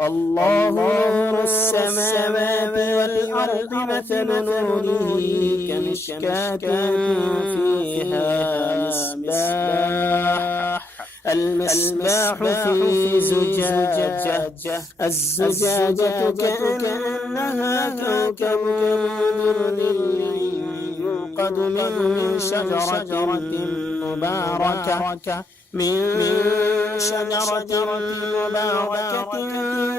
الله نور السماوات والأرض مثل نوره كمشكاة فيها المصباح في زجاجة الزجاجة كأنها كوكب دري يوقد من شجرة مباركة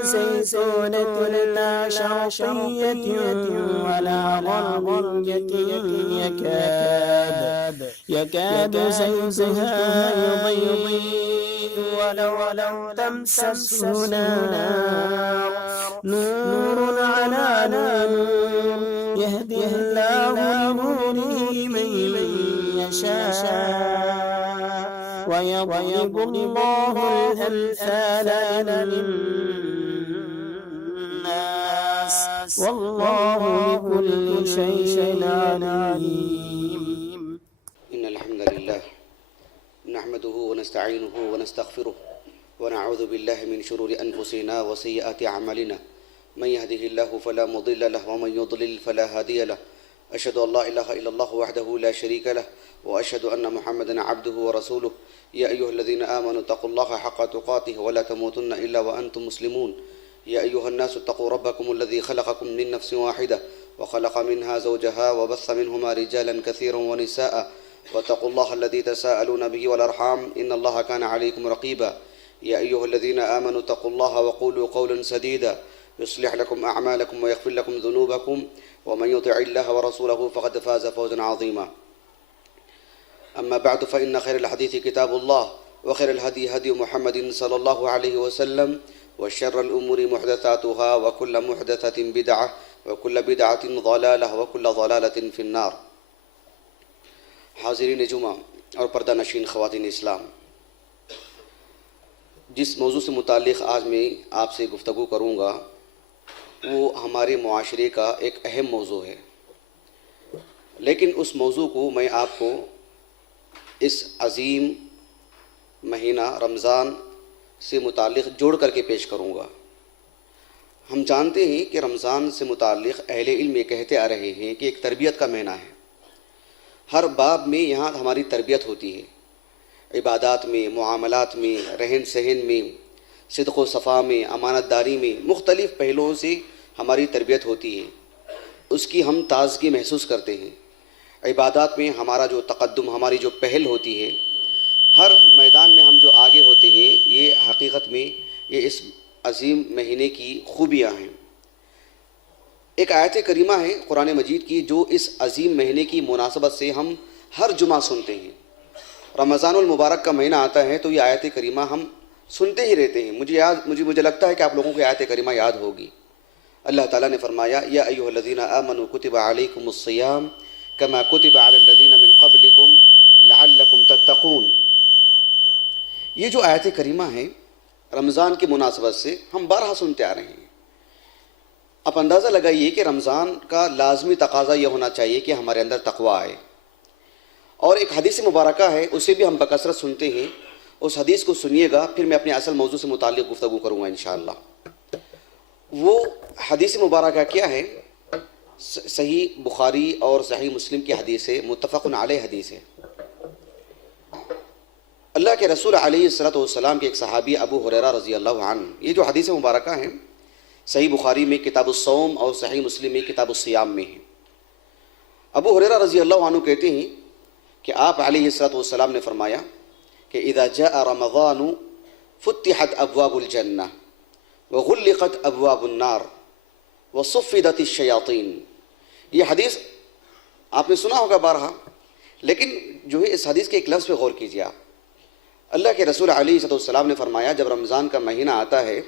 زيتونة لا شرقية ولا غربية يكاد زيتها يضيء ولو تمسسه نور على نور يهدي الله لنوره من يشاء ويضرب الله الأمثال للناس والله بكل شيء عليم. إن الحمد لله نحمده ونستعينه ونستغفره ونعوذ بالله من شرور أنفسنا وسيئات أعمالنا من يهده الله فلا مضل له ومن يضلل فلا هادي له أشهد أن لا إله إلا الله وحده لا شريك له وأشهد أن محمدا عبده ورسوله يا أيها الذين آمنوا اتقوا الله حق تقاته ولا تموتن إلا وأنتم مسلمون يا أيها الناس اتقوا ربكم الذي خلقكم من نفس واحدة وخلق منها زوجها وبث منهما رجالا كثيرا ونساء واتقوا الله الذي تساءلون به والأرحام إن الله كان عليكم رقيبا يا أيها الذين آمنوا اتقوا الله وقولوا قولا سديدا يصلح لكم أعمالكم ويغفر لكم ذنوبكم ومن يطع الله ورسوله فقد فاز فوزا عظيما. أما بعد فإن خير الحديث كتاب الله وخير الهدي هدي محمد صلى الله عليه وسلم وشر الأمور محدثاتها وكل محدثة بدعة وكل بدعة ضلالة وكل ضلالة في النار. حاضرین جمعہ اور پردہ نشین خواتین اسلام، جس موضوع سے متعلق آج میں آپ سے گفتگو کروں گا وہ ہمارے معاشرے کا ایک اہم موضوع ہے، لیکن اس موضوع کو میں آپ کو اس عظیم مہینہ رمضان سے متعلق جوڑ کر کے پیش کروں گا۔ ہم جانتے ہیں کہ رمضان سے متعلق اہل علم یہ کہتے آ رہے ہیں کہ ایک تربیت کا مہینہ ہے۔ ہر باب میں یہاں ہماری تربیت ہوتی ہے، عبادات میں، معاملات میں، رہن سہن میں، صدق و صفا میں، امانت داری میں، مختلف پہلوؤں سے ہماری تربیت ہوتی ہے، اس کی ہم تازگی محسوس کرتے ہیں۔ عبادات میں ہمارا جو تقدم، ہماری جو پہل ہوتی ہے، ہر میدان میں ہم جو آگے ہوتے ہیں، یہ حقیقت میں یہ اس عظیم مہینے کی خوبیاں ہیں۔ ایک آیت کریمہ ہے قرآن مجید کی جو اس عظیم مہینے کی مناسبت سے ہم ہر جمعہ سنتے ہیں۔ رمضان المبارک کا مہینہ آتا ہے تو یہ آیت کریمہ ہم سنتے ہی رہتے ہیں۔ مجھے لگتا ہے کہ آپ لوگوں کو آیت کریمہ یاد ہوگی۔ اللہ تعالیٰ نے فرمایا یا ایھا الذین آمنوا کتب علیکم الصیام کما کتب علی الذین من قبلکم لعلکم تتقون۔ یہ جو آیت کریمہ ہے رمضان کی مناسبت سے ہم بارہا سنتے آ رہے ہیں۔ آپ اندازہ لگائیے کہ رمضان کا لازمی تقاضا یہ ہونا چاہیے کہ ہمارے اندر تقوی آئے، اور ایک حدیث مبارکہ ہے اسے بھی ہم بکثرت سنتے ہیں۔ اس حدیث کو سنیے گا، پھر میں اپنے اصل موضوع سے متعلق گفتگو کروں گا انشاءاللہ۔ وہ حدیث مبارکہ کیا ہے؟ صحیح بخاری اور صحیح مسلم کی حدیث ہے، متفق علیہ حدیث ہے۔ اللہ کے رسول علیہ الصلوۃ والسلام کے ایک صحابی ابو ہریرہ رضی اللہ عنہ، یہ جو حدیث مبارکہ ہیں صحیح بخاری میں کتاب الصوم اور صحیح مسلم میں کتاب الصیام میں ہیں۔ ابو ہریرہ رضی اللہ عنہ کہتے ہیں کہ آپ علیہ الصلوۃ والسلام نے فرمایا کہ اذا جاء رمضان فتحت ابواب الجنہ وغلقت ابواب النار وصفدت الشیاطین۔ یہ حدیث آپ نے سنا ہوگا بارہا، لیکن جو ہے اس حدیث کے ایک لفظ پہ غور کیجیے آپ۔ اللہ کے رسول علیہ الصلوۃ والسلام نے فرمایا جب رمضان کا مہینہ آتا ہے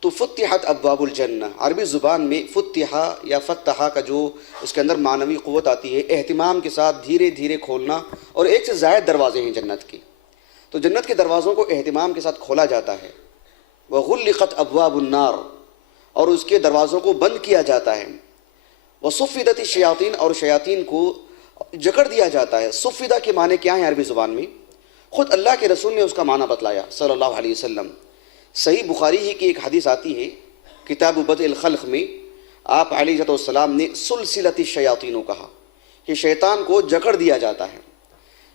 تو فتحت ابواب الجنہ، عربی زبان میں فتحہ یا فتحہ کا جو اس کے اندر معنوی قوت آتی ہے، اہتمام کے ساتھ دھیرے دھیرے کھولنا، اور ایک سے زائد دروازے ہیں جنت کے، تو جنت کے دروازوں کو اہتمام کے ساتھ کھولا جاتا ہے۔ وغلقت ابواب النار، اور اس کے دروازوں کو بند کیا جاتا ہے۔ وصفدت الشیاطین، اور شیاطین کو جکڑ دیا جاتا ہے۔ صفدہ کے معنی کیا ہیں عربی زبان میں؟ خود اللہ کے رسول نے اس کا معنی بتلایا صلی اللہ علیہ وسلم۔ صحیح بخاری ہی کی ایک حدیث آتی ہے کتاب بدء الخلق میں، آپ علیہ السلام نے سلسلۃ الشیاطین کہا کہ شیطان کو جکڑ دیا جاتا ہے.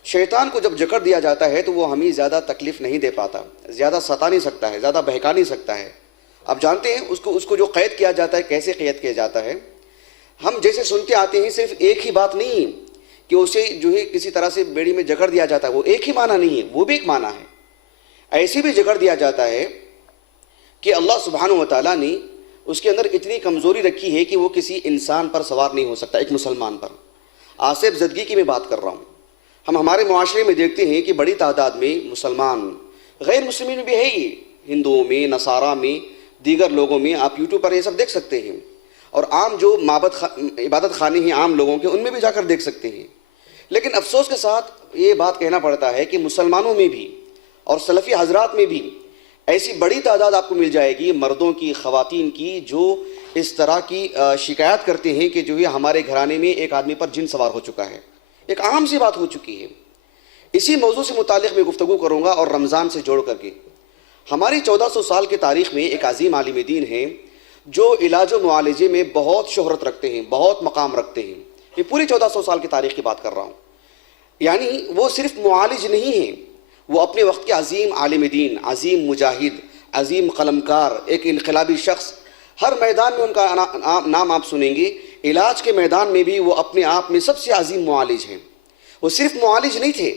شیطان کو جب جکڑ دیا جاتا ہے تو وہ ہمیں زیادہ تکلیف نہیں دے پاتا، زیادہ ستا نہیں سکتا ہے، زیادہ بہکا نہیں سکتا ہے. آپ جانتے ہیں اس کو جو قید کیا جاتا ہے، کیسے قید کیا جاتا ہے. ہم جیسے سنتے آتے ہیں صرف ایک ہی بات نہیں کہ اسے جو ہے کسی طرح سے بیڑی میں جکڑ دیا جاتا ہے، وہ ایک ہی معنی نہیں ہے، وہ بھی ایک معنی ہے. ایسے بھی جکڑ دیا جاتا ہے کہ اللہ سبحانہ و تعالیٰ نے اس کے اندر اتنی کمزوری رکھی ہے کہ وہ کسی انسان پر سوار نہیں ہو سکتا، ایک مسلمان پر. آصف زدگی کی میں بات کر رہا ہوں. ہم ہمارے معاشرے میں دیکھتے ہیں کہ بڑی تعداد میں مسلمان، غیر مسلمین میں بھی ہے، یہ ہندوؤں میں، نصارہ میں، دیگر لوگوں میں، آپ یوٹیوب پر یہ سب دیکھ سکتے ہیں. اور عام جو عبادت خانے ہیں عام لوگوں کے، ان میں بھی جا کر دیکھ سکتے ہیں. لیکن افسوس کے ساتھ یہ بات کہنا پڑتا ہے کہ مسلمانوں میں بھی اور سلفی حضرات میں بھی ایسی بڑی تعداد آپ کو مل جائے گی، مردوں کی، خواتین کی، جو اس طرح کی شکایت کرتے ہیں کہ جو ہے ہمارے گھرانے میں ایک آدمی پر جن سوار ہو چکا ہے. ایک عام سی بات ہو چکی ہے. اسی موضوع سے متعلق میں گفتگو کروں گا اور رمضان سے جوڑ کر کے. ہماری 1400 سال کی تاریخ میں ایک عظیم عالم دین ہیں جو علاج و معالجے میں بہت شہرت رکھتے ہیں، بہت مقام رکھتے ہیں. یہ پوری 1400 سال کی تاریخ کی بات کر رہا ہوں. یعنی وہ صرف معالج نہیں ہیں، وہ اپنے وقت کے عظیم عالم دین، عظیم مجاہد، عظیم قلمکار، ایک انقلابی شخص. ہر میدان میں ان کا نام آپ سنیں گے. علاج کے میدان میں بھی وہ اپنے آپ میں سب سے عظیم معالج ہیں. وہ صرف معالج نہیں تھے.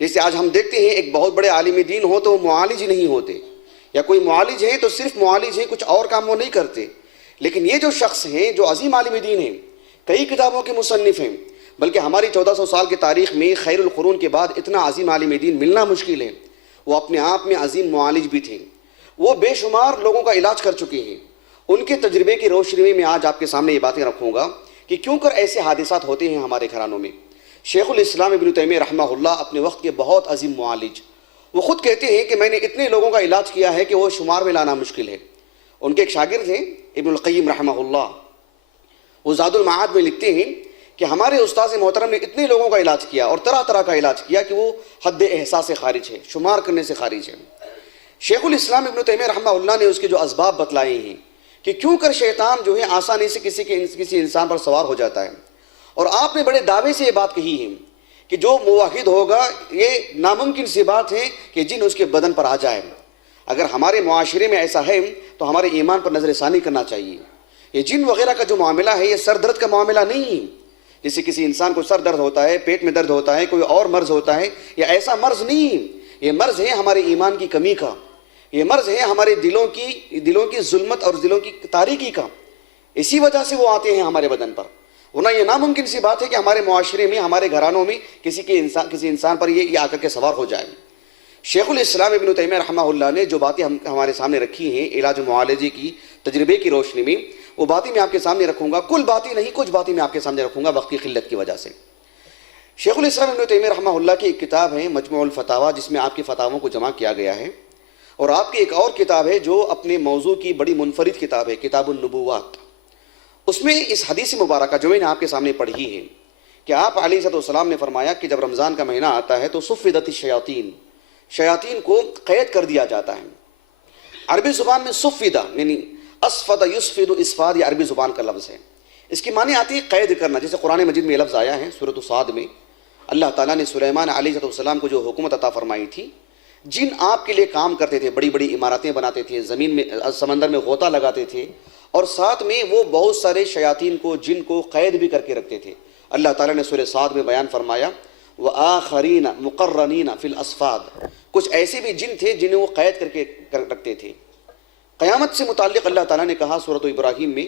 جیسے آج ہم دیکھتے ہیں ایک بہت بڑے عالم دین ہو تو وہ معالج ہی نہیں ہوتے، یا کوئی معالج ہیں تو صرف معالج ہیں، کچھ اور کام وہ نہیں کرتے. لیکن یہ جو شخص ہیں جو عظیم عالم دین ہیں، کئی کتابوں کے مصنف ہیں، بلکہ ہماری 1400 سال کی تاریخ میں خیر القرون کے بعد اتنا عظیم عالم دین ملنا مشکل ہے. وہ اپنے آپ میں عظیم معالج بھی تھے. وہ بے شمار لوگوں کا علاج کر چکے ہیں. ان کے تجربے کی روشنی میں آج آپ کے سامنے یہ باتیں رکھوں گا کہ کیوں کر ایسے حادثات ہوتے ہیں ہمارے گھرانوں میں. شیخ الاسلام ابن تیمیہ رحمہ اللہ اپنے وقت کے بہت عظیم معالج، وہ خود کہتے ہیں کہ میں نے اتنے لوگوں کا علاج کیا ہے کہ وہ شمار میں لانا مشکل ہے. ان کے ایک شاگرد ہیں ابن القیم رحمہ اللہ، وہ زاد المعاد میں لکھتے ہیں کہ ہمارے استاذ محترم نے اتنے لوگوں کا علاج کیا اور طرح طرح کا علاج کیا کہ وہ حد احساس سے خارج ہے، شمار کرنے سے خارج ہے. شیخ الاسلام ابن تیمیہ رحمہ اللہ نے اس کے جو اسباب بتلائے ہیں کہ کیوں کر شیطان جو ہے آسانی سے کسی انسان پر سوار ہو جاتا ہے. اور آپ نے بڑے دعوے سے یہ بات کہی ہے کہ جو موحد ہوگا یہ ناممکن سی بات ہے کہ جن اس کے بدن پر آ جائے. اگر ہمارے معاشرے میں ایسا ہے تو ہمارے ایمان پر نظر ثانی کرنا چاہیے. یہ جن وغیرہ کا جو معاملہ ہے یہ سر درد کا معاملہ نہیں ہے. جیسے کسی انسان کو سر درد ہوتا ہے، پیٹ میں درد ہوتا ہے، کوئی اور مرض ہوتا ہے، یہ ایسا مرض نہیں ہے. یہ مرض ہے ہمارے ایمان کی کمی کا، یہ مرض ہے ہمارے دلوں کی ظلمت اور دلوں کی تاریکی کا. اسی وجہ سے وہ آتے ہیں ہمارے بدن پر. ورنہ یہ ناممکن سی بات ہے کہ ہمارے معاشرے میں، ہمارے گھرانوں میں کسی انسان پر یہ آ کر کے سوار ہو جائے. شیخ الاسلام ابن تیمیہ رحمہ اللہ نے جو باتیں ہمارے سامنے رکھی ہیں علاج و معالجے کی تجربے کی روشنی میں، وہ باتیں میں آپ کے سامنے رکھوں گا. کل باتیں نہیں، کچھ باتیں میں آپ کے سامنے رکھوں گا وقت کی قلت کی وجہ سے. شیخ الاسلام ابن تیمیہ رحمہ اللہ کی ایک کتاب ہے مجموع الفتاوی، جس میں آپ کی فتاووں کو جمع کیا گیا ہے. اور آپ کی ایک اور کتاب ہے جو اپنے موضوع کی بڑی منفرد کتاب ہے، کتاب النبوات. اس میں اس حدیث مبارکہ جو میں نے آپ کے سامنے پڑھی ہے کہ آپ علیہ السلام نے فرمایا کہ جب رمضان کا مہینہ آتا ہے تو صفدت الشیاطین، شیاطین کو قید کر دیا جاتا ہے. عربی زبان میں صفدہ یعنی اسفد یسفد، اسفاد یہ عربی زبان کا لفظ ہے. اس کی معنی آتی ہے قید کرنا. جیسے قرآن مجید میں یہ لفظ آیا ہے سورۃ صاد میں، اللہ تعالیٰ نے سلیمان علیہ السلام کو جو حکومت عطا فرمائی تھی، جن آپ کے لیے کام کرتے تھے، بڑی بڑی عمارتیں بناتے تھے، زمین میں سمندر میں غوطہ لگاتے تھے، اور ساتھ میں وہ بہت سارے شیاطین کو، جن کو قید بھی کر کے رکھتے تھے. اللہ تعالیٰ نے سورہ صاد میں بیان فرمایا وآخرین مقرنین فی الاسفاد، کچھ ایسے بھی جن تھے جنہیں وہ قید کر کے رکھتے تھے. قیامت سے متعلق اللہ تعالیٰ نے کہا سورۃ ابراہیم میں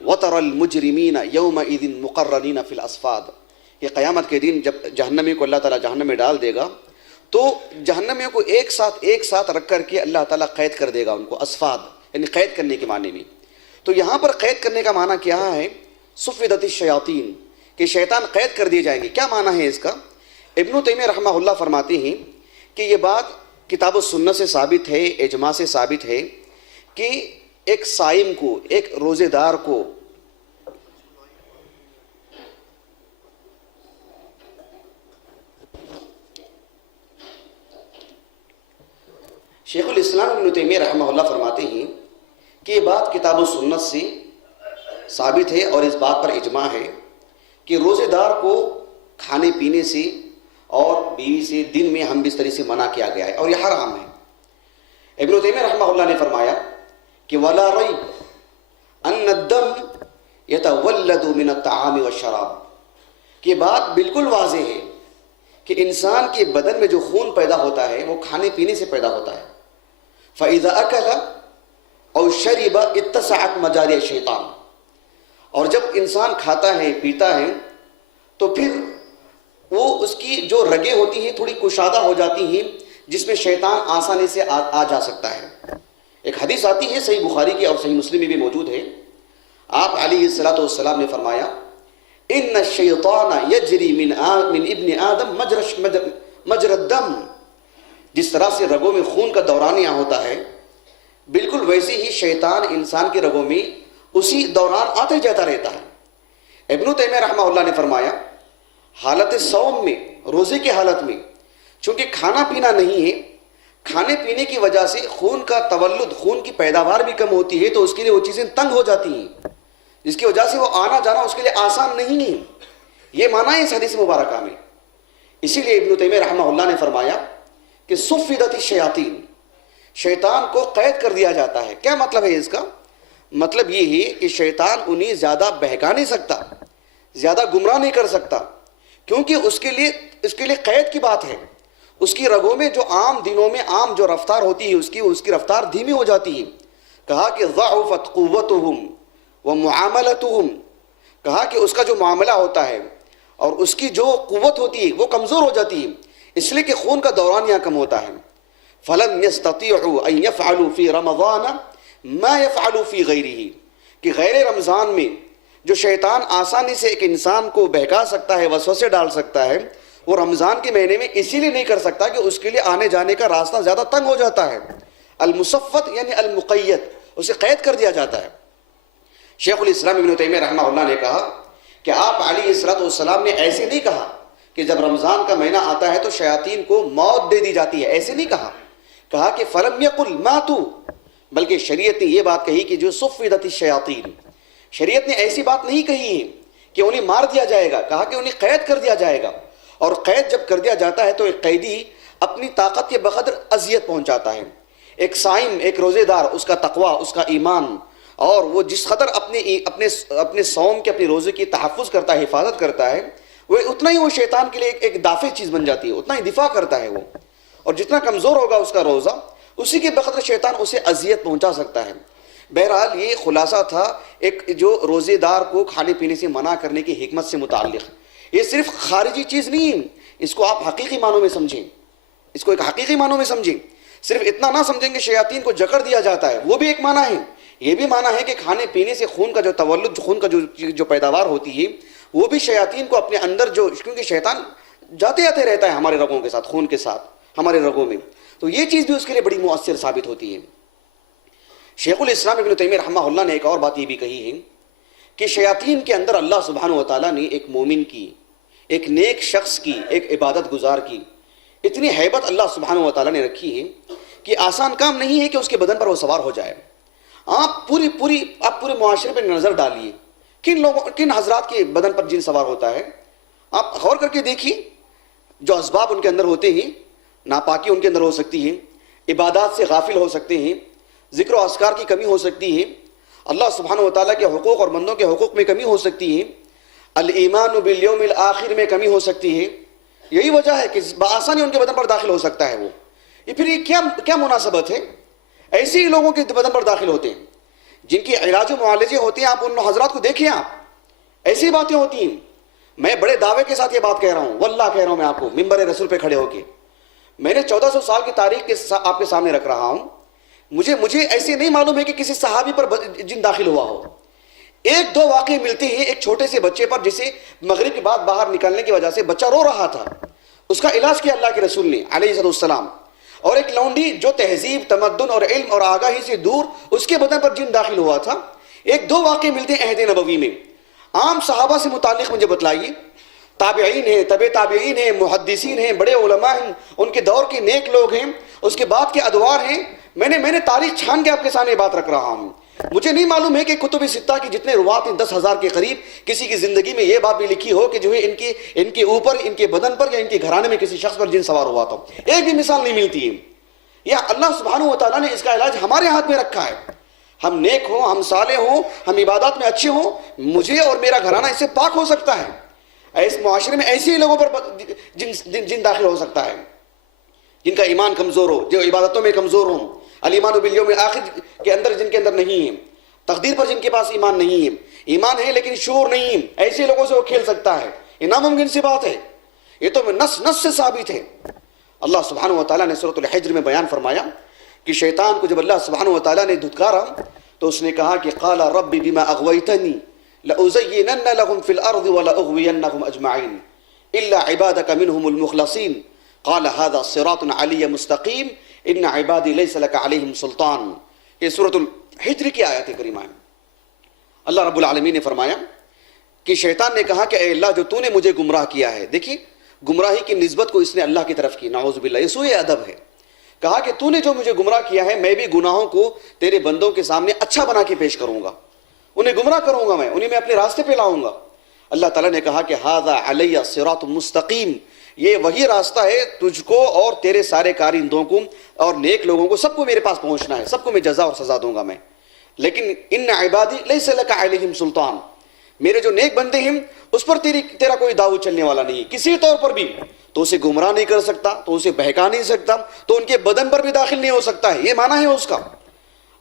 وَتَرَى الْمُجْرِمِينَ يَوْمَئِذٍ مُقَرَّنِينَ فِي الْأَصْفَادِ، یہ قیامت کے دن جب جہنمی کو اللہ تعالیٰ جہنم میں ڈال دے گا تو جہنمیوں کو ایک ساتھ رکھ کر کے اللہ تعالیٰ قید کر دے گا ان کو. اسفاد یعنی قید کرنے کے معنی میں. تو یہاں پر قید کرنے کا معنی کیا ہے؟ صفدت الشیاطین، کہ شیطان قید کر دیے جائیں گے. کیا معنی ہے اس کا؟ ابن تیمیہ رحمہ اللہ فرماتے ہیں کہ یہ بات کتاب و سنت سے ثابت ہے، اجماع سے ثابت ہے کہ ایک صائم کو، ایک روزے دار کو شیخ الاسلام ابن ابن تیمیہ رحمہ اللہ فرماتے ہیں کہ یہ بات کتاب و سنت سے ثابت ہے اور اس بات پر اجماع ہے کہ روزے دار کو کھانے پینے سے اور بیوی سے دن میں ہم بستری سے منع کیا گیا ہے اور یہ حرام ہے۔ ابن تیمیہ رحمہ اللہ نے فرمایا کہ وَلَا رَيْبَ أَنَّ الدَّمَ يَتَوَلَّدُ مِنَ الطَّعَامِ وَالشَّرَابِ، کہ بات بالکل واضح ہے کہ انسان کے بدن میں جو خون پیدا ہوتا ہے وہ کھانے پینے سے پیدا ہوتا ہے۔ فَإِذَا أَكَلَ أَوْ شَرِبَ اتَّسَعَتْ مَجَارِيَ الشَّيْطَانِ، اور جب انسان کھاتا ہے پیتا ہے تو پھر وہ اس کی جو رگیں ہوتی ہیں تھوڑی کشادہ ہو جاتی ہیں جس میں شیطان آسانی سے آ جا سکتا ہے۔ ایک حدیث آتی ہے صحیح بخاری کی اور صحیح مسلم میں بھی موجود ہے، آپ علیہ الصلوۃ والسلام نے فرمایا ان الشیطان یجری من ابن آدم مجرى الدم، جس طرح سے رگوں میں خون کا دورانیہ ہوتا ہے بالکل ویسے ہی شیطان انسان کے رگوں میں اسی دوران آتے جاتا رہتا ہے۔ ابن تیمیہ رحمہ اللہ نے فرمایا حالت صوم میں، روزے کی حالت میں چونکہ کھانا پینا نہیں ہے، کھانے پینے کی وجہ سے خون کا تولد، خون کی پیداوار بھی کم ہوتی ہے تو اس کے لیے وہ چیزیں تنگ ہو جاتی ہیں جس کی وجہ سے وہ آنا جانا اس کے لیے آسان نہیں ہے، یہ معنی ہے اس حدیث مبارکہ میں۔ اسی لیے ابن تیمیہ رحمہ اللہ نے فرمایا کہ صفدت الشیاطین، شیطان کو قید کر دیا جاتا ہے۔ کیا مطلب ہے اس کا؟ مطلب یہ ہے کہ شیطان انہیں زیادہ بہکا نہیں سکتا، زیادہ گمراہ نہیں کر سکتا، کیونکہ اس کے لیے قید کی بات ہے۔ اس کی رگوں میں جو عام دنوں میں عام جو رفتار ہوتی ہے اس کی رفتار دھیمی ہو جاتی ہے۔ کہا کہ ضعفت قوتہم ومعاملتہم، کہا کہ اس کا جو معاملہ ہوتا ہے اور اس کی جو قوت ہوتی ہے وہ کمزور ہو جاتی ہے، اس لیے کہ خون کا دورانیہ کم ہوتا ہے۔ فلم يستطيعوا ان يفعلوا في رمضان ما يفعلوا في غیرہ، کہ غیر رمضان میں جو شیطان آسانی سے ایک انسان کو بہکا سکتا ہے، وسوسے ڈال سکتا ہے، وہ رمضان کے مہینے میں اسی لیے نہیں کر سکتا کہ اس کے لیے آنے جانے کا راستہ زیادہ تنگ ہو جاتا ہے۔ المصفت یعنی المقید، اسے قید کر دیا جاتا ہے۔ شیخ الاسلام ابن تیمیہ رحمہ اللہ نے کہا کہ آپ علیہ الصلوۃ والسلام نے ایسے نہیں کہا کہ جب رمضان کا مہینہ آتا ہے تو شیاطین کو موت دے دی جاتی ہے، ایسے نہیں کہا۔ کہا کہ فلم یقل ماتوا، بلکہ شریعت نے یہ بات کہی کہ جو صفدت الشیاطین، شریعت نے ایسی بات نہیں کہی ہے کہ انہیں مار دیا جائے گا، کہا کہ انہیں قید کر دیا جائے گا، اور قید جب کر دیا جاتا ہے تو ایک قیدی اپنی طاقت کے بقدر اذیت پہنچاتا ہے۔ ایک صائم، ایک روزے دار، اس کا تقوی، اس کا ایمان، اور وہ جس قدر اپنے صوم کے، اپنے روزے کی تحفظ کرتا ہے، حفاظت کرتا ہے، وہ اتنا ہی وہ شیطان کے لیے ایک دافع چیز بن جاتی ہے، اتنا ہی دفاع کرتا ہے وہ، اور جتنا کمزور ہوگا اس کا روزہ اسی کے بقدر شیطان اسے اذیت پہنچا سکتا ہے۔ بہرحال یہ خلاصہ تھا ایک جو روزے دار کو کھانے پینے سے منع کرنے کی حکمت سے متعلق۔ یہ صرف خارجی چیز نہیں ہے، اس کو آپ حقیقی معنوں میں سمجھیں، اس کو ایک حقیقی معنوں میں سمجھیں، صرف اتنا نہ سمجھیں کہ شیاطین کو جکڑ دیا جاتا ہے، وہ بھی ایک معنی ہے۔ یہ بھی معنی ہے کہ کھانے پینے سے خون کا جو تولد، خون کا جو پیداوار ہوتی ہے وہ بھی شیاطین کو اپنے اندر جو، کیونکہ شیطان جاتے جاتے رہتا ہے ہمارے رگوں کے ساتھ، خون کے ساتھ ہمارے رگوں میں، تو یہ چیز بھی اس کے لیے بڑی مؤثر ثابت ہوتی ہے۔ شیخ الاسلام ابن تیمیہ رحمہ اللہ نے ایک اور بات یہ بھی کہی ہے کہ شیاطین کے اندر اللہ سبحانہ و تعالیٰ نے ایک مومن کی، ایک نیک شخص کی، ایک عبادت گزار کی اتنی ہیبت اللہ سبحانہ و تعالیٰ نے رکھی ہے کہ آسان کام نہیں ہے کہ اس کے بدن پر وہ سوار ہو جائے۔ آپ پورے معاشرے پہ نظر ڈالیے، کن حضرات کے بدن پر جن سوار ہوتا ہے، آپ غور کر کے دیکھیے، جو اسباب ان کے اندر ہوتے ہیں، ناپاکی ان کے اندر ہو سکتی ہے، عبادات سے غافل ہو سکتے ہیں، ذکر و اذکار کی کمی ہو سکتی ہے، اللہ سبحانہ و تعالیٰ کے حقوق اور بندوں کے حقوق میں کمی ہو سکتی ہے، الایمان بالیوم الآخر میں کمی ہو سکتی ہے۔ یہی وجہ ہے کہ بآسانی ان کے بدن پر داخل ہو سکتا ہے وہ۔ پھر یہ کیا مناسبت ہے؟ ایسے ہی لوگوں کے بدن پر داخل ہوتے ہیں جن کی علاج و معالجے ہوتے ہیں، آپ ان حضرات کو دیکھیں، آپ ایسی باتیں ہوتی ہیں۔ میں بڑے دعوے کے ساتھ یہ بات کہہ رہا ہوں، واللہ کہہ رہا ہوں میں آپ کو، منبر رسول پہ کھڑے ہو کے، میں نے 1400 سال کی تاریخ آپ کے سامنے رکھ رہا ہوں، مجھے ایسے نہیں معلوم ہے کہ کسی صحابی پر جن داخل ہوا ہو۔ ایک دو واقعے ملتے ہیں ایک چھوٹے سے بچے پر جسے مغرب کے بعد باہر نکلنے کی وجہ سے بچہ رو رہا تھا، اس کا علاج کیا اللہ کے رسول نے علیہ السلام، اور ایک لونڈی جو تہذیب، تمدن اور علم اور آگاہی سے دور، اس کے بدن پر جن داخل ہوا تھا۔ ایک دو واقعے ملتے ہیں عہد نبوی میں۔ عام صحابہ سے متعلق مجھے بتلائیے، تابعین ہیں، تبع تابعین ہیں، محدثین ہیں، بڑے علماء ہیں، ان کے دور کے نیک لوگ ہیں، اس کے بعد کے ادوار ہیں، میں نے تاریخ چھان کے آپ کے سامنے بات رکھ رہا ہوں. مجھے نہیں معلوم ہے کہ کتب ستہ کی جتنے روات ہیں 10,000 کے قریب کسی کی زندگی میں یہ بات بھی لکھی ہو کہ جو ہے ان کے اوپر، ان کے بدن پر یا ان کے گھرانے میں کسی شخص پر جن سوار ہوا تھا. ایک بھی مثال نہیں ملتی ہے. یا اللہ سبحانہ و تعالیٰ نے اس کا علاج ہمارے ہاتھ میں رکھا ہے. ہم نیک ہوں، ہم صالح ہوں، ہم عبادات میں اچھے ہوں، مجھے اور میرا گھرانہ اس سے پاک ہو سکتا ہے. اس معاشرے میں ایسے ہی لوگوں پر جن داخل ہو سکتا ہے جن کا ایمان کمزور ہو، جو عبادتوں میں کمزور ہوں، الایمان بالیوم الاخر کے اندر جن کے اندر نہیں ہے، تقدیر پر جن کے پاس ایمان نہیں ہے، ایمان ہے لیکن شعور نہیں ہے، ایسے لوگوں سے وہ کھیل سکتا ہے. یہ ناممکن سی بات ہے. یہ تو نص سے ثابت ہے. اللہ سبحانہ و تعالیٰ نے سورۃ الحجر میں بیان فرمایا کہ شیطان کو جب اللہ سبحانہ و تعالیٰ نے دھتکارا تو اس نے کہا کہ قال رب بما اغویتنی لأزینن لهم فی الارض ولأغوینہم اجمعین الا عبادک منہم المخلصین قال هذا صراط علی مستقیم ان عبادی لیس لک علیہم سلطان. یہ سورۃ الحجر کی آیت کریمہ ہے. اللہ رب العالمین نے فرمایا کہ شیطان نے کہا کہ اے اللہ جو تو نے مجھے گمراہ کیا ہے. دیکھیے گمراہی کی نسبت کو اس نے اللہ کی طرف کی، نعوذ باللہ. یہ سوء ادب ہے. کہا کہ تو نے جو مجھے گمراہ کیا ہے میں بھی گناہوں کو تیرے بندوں کے سامنے اچھا بنا کے پیش کروں گا، انہیں گمراہ کروں گا، میں انہیں اپنے راستے پہ لاؤں گا. اللہ تعالیٰ نے کہا کہ ھذا علی صراط مستقیم، یہ وہی راستہ ہے تجھ کو اور تیرے سارے کارندوں کو اور نیک لوگوں کو، سب کو میرے پاس پہنچنا ہے، سب کو میں جزا اور سزا دوں گا میں. لیکن ان عبادی لیس لک علیہم سلطان، میرے جو نیک بندے ہیں اس پر تیرا کوئی داؤ چلنے والا نہیں. کسی طور پر بھی تو اسے گمراہ نہیں کر سکتا، تو اسے بہکا نہیں سکتا، تو ان کے بدن پر بھی داخل نہیں ہو سکتا ہے. یہ معنی ہے اس کا.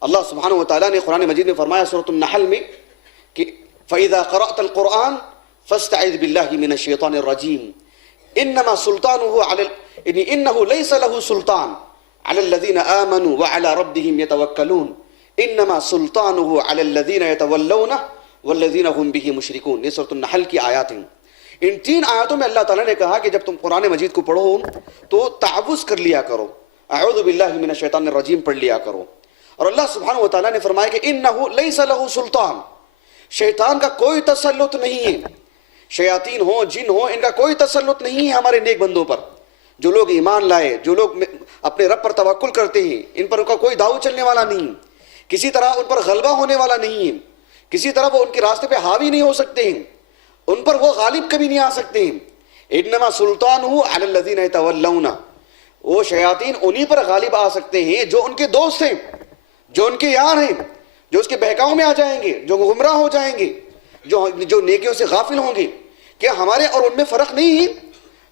اللہ سبحانہ و تعالیٰ نے قرآن مجید میں فرمایا سورۃ النحل میں کہ فَإِذَا قَرَأْتَ الْقُرْآنَ فَاسْتَعِذْ بِاللَّهِ مِنَ الشَّيْطَانِ الرَّجِيمِ إِنَّمَا سُلْطَانُهُ إِنَّهُ لَيْسَ لَهُ سُلْطَانٌ عَلَى الَّذِينَ آمَنُوا وَعَلَى رَبِّهِمْ يَتَوَكَّلُونَ إِنَّمَا سُلْطَانُهُ عَلَى الَّذِينَ يَتَوَلَّوْنَهُ وَالَّذِينَ هُمْ بِهِ مُشْرِكُونَ. یہ سورۃ النحل کی آیات ہیں. ان 3 آیاتوں میں اللہ تعالیٰ نے کہا کہ جب تم قرآن مجید کو پڑھو تو تعوذ کر لیا کرو، اعوذ باللہ من الشیطان الرجیم پڑھ لیا کرو. اور اللہ سبحانہ و تعالیٰ نے فرمایا کہ انہ لیس لہ سلطان، شیطان کا کوئی تسلط نہیں ہے. شیاطین ہوں، جن ہوں، ان کا کوئی تسلط نہیں ہے ہمارے نیک بندوں پر. جو لوگ ایمان لائے، جو لوگ اپنے رب پر توکل کرتے ہیں، ان پر ان کا کوئی داؤ چلنے والا نہیں، کسی طرح ان پر غلبہ ہونے والا نہیں ہے، کسی طرح وہ ان کے راستے پہ حاوی نہیں ہو سکتے ہیں، ان پر وہ غالب کبھی نہیں آ سکتے ہیں. انما سلطانہ علی الذین یتولون، وہ شیاطین انہی پر غالب آ سکتے ہیں جو ان کے دوست ہیں، جو ان کے یار ہیں، جو اس کے بہکاؤ میں آ جائیں گے، جو گمراہ ہو جائیں گے، جو نیکیوں سے غافل ہوں گے. کیا ہمارے اور ان میں فرق نہیں ہے؟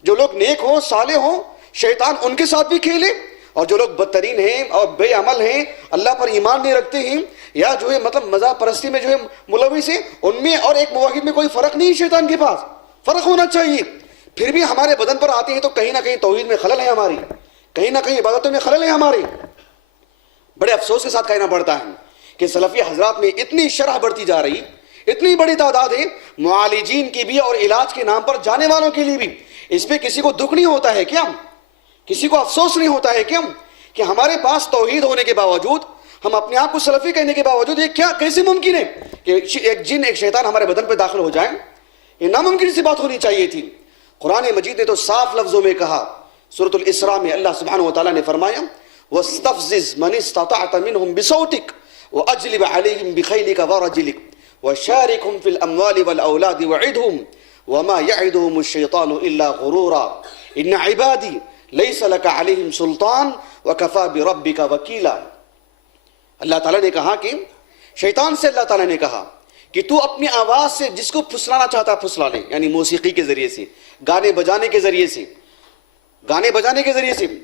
جو لوگ نیک ہوں، صالح ہوں، شیطان ان کے ساتھ بھی کھیلے، اور جو لوگ بدترین ہیں اور بے عمل ہیں، اللہ پر ایمان نہیں رکھتے ہیں، یا جو ہے مطلب مذہب پرستی میں جو ہے ملوث ہیں، ان میں اور ایک موحد میں کوئی فرق نہیں ہے. شیطان کے پاس فرق ہونا چاہیے. پھر بھی ہمارے بدن پر آتے ہیں تو کہیں نہ کہیں توحید میں خلل ہے ہماری، کہیں نہ کہیں عبادتوں میں خلل ہے ہماری. بڑے افسوس کے ساتھ کہنا پڑتا ہے کہ سلفی حضرات میں اتنی شرح بڑھتی جا رہی، اتنی بڑی تعداد ہے معالجین کی بھی اور علاج کے نام پر جانے والوں کے لیے بھی. اس پہ کسی کو دکھ نہیں ہوتا ہے کیا؟ کسی کو افسوس نہیں ہوتا ہے کیا کہ ہمارے پاس توحید ہونے کے باوجود، ہم اپنے آپ کو سلفی کہنے کے باوجود یہ کیا کیسے ممکن ہے کہ ایک جن، ایک شیطان ہمارے بدن پہ داخل ہو جائے؟ یہ ناممکن سی بات ہونی چاہیے تھی. قرآن مجید نے تو صاف لفظوں میں کہا. سورۃ الاسراء میں اللہ سبحانہ و تعالیٰ نے فرمایا وَاسْتَفْزِزْ مَنِ اسْتَطَعْتَ مِنْهُمْ بِصَوْتِكَ وَأَجْلِبْ عَلَيْهِمْ بِخَيْلِكَ وَرَجِلِكَ وَشَارِكْهُمْ فِي الْأَمْوَالِ وَالْأَوْلَادِ وَعِدْهُمْ وَمَا يَعِدُهُمُ الشَّيْطَانُ إِلَّا غُرُورًا إِنَّ عِبَادِي لَيْسَ لَكَ عَلَيْهِمْ سُلْطَانٌ وَكَفَى بِرَبِّكَ وَكِيلًا. اللہ تعالیٰ نے کہا کہ شیطان سے اللہ تعالیٰ نے کہا کہ تو اپنی آواز سے جس کو پھسلانا چاہتا ہے پھسلا لے، یعنی موسیقی کے ذریعے سے، گانے بجانے کے ذریعے سے،